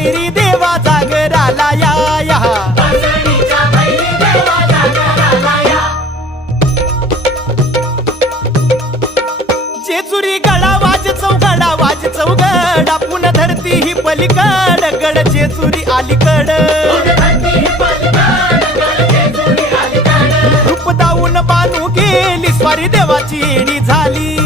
भैरी देवा जागराला या जेजुरी गळा वाज चौगड आपण धरती ही पलीकड गड जेजुरी अलीकड रूप दाऊन बानू गेली स्वारी देवाची येणी झाली